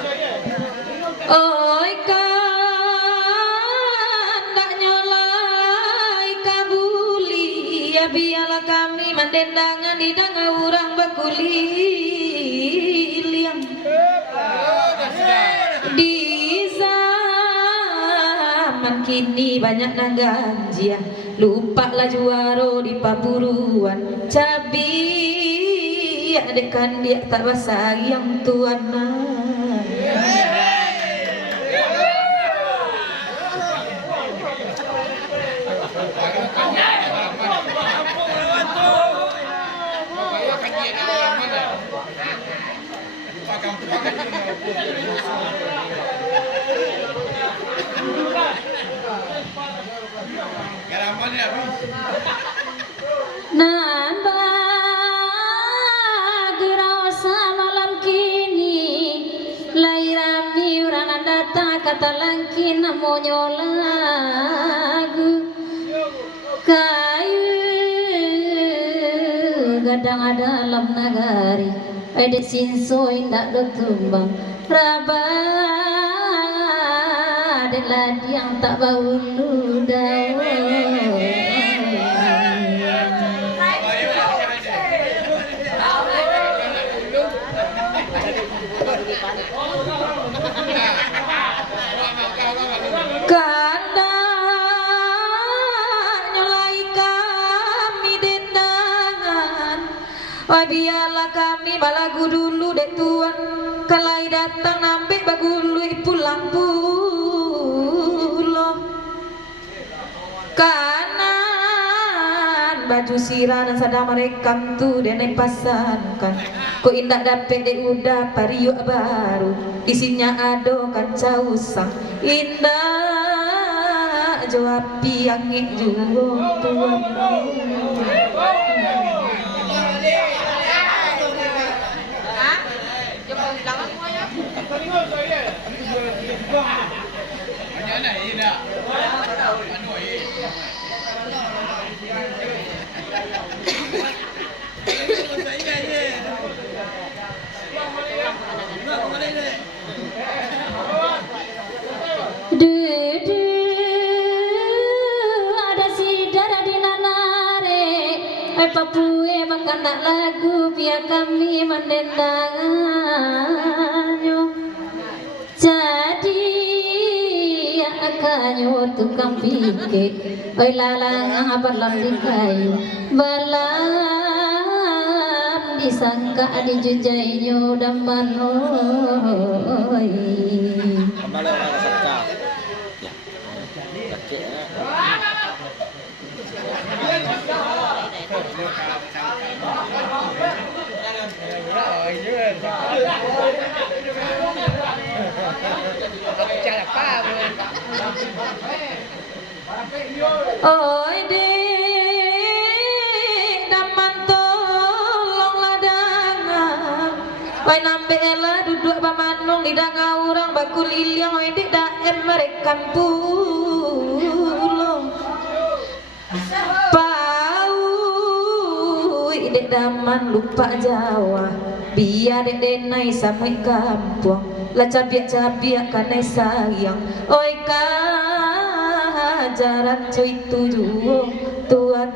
Oi kan tak nyolai kabuli ya biarlah kami mendendangan di danga urang bakuliliang di zaman kini banyak nangganjia lupa lah juaro di paburuan cabi adekan dia tak basayang tuan nambah gerasa malam kini lairami orang datang kata langki namanya lagu kayu gadang ada dalam nagari ada sinso indak do tumbang raba adalah yang tak bau ludah kanda nyolai kami dendangan wah biarlah kami balagu dulu dek tuan kalai datang nambe bagului pulang pulang kanan baju sirah dan sadar mereka tu dene pasankan ko indah dapet de udah pariuk baru isinya ado kaca usang indah jawab piangik juo tuan ada sidara di nanare papue makan tak lagu biar kami mendendangannya jadi akannya tukang pikir oi lalang apa di kayu balam disangka dijujainya damban oi oi dek daman tolonglah dangan oi nambe ela duduk pamanung di danga urang baku liliang oi dek daem mereka pulang pau dek daman lupa Jawa biar dek denai sampai kampung lah cabiak-cabiak kanai sayang oi jarak cuy tujuh tuan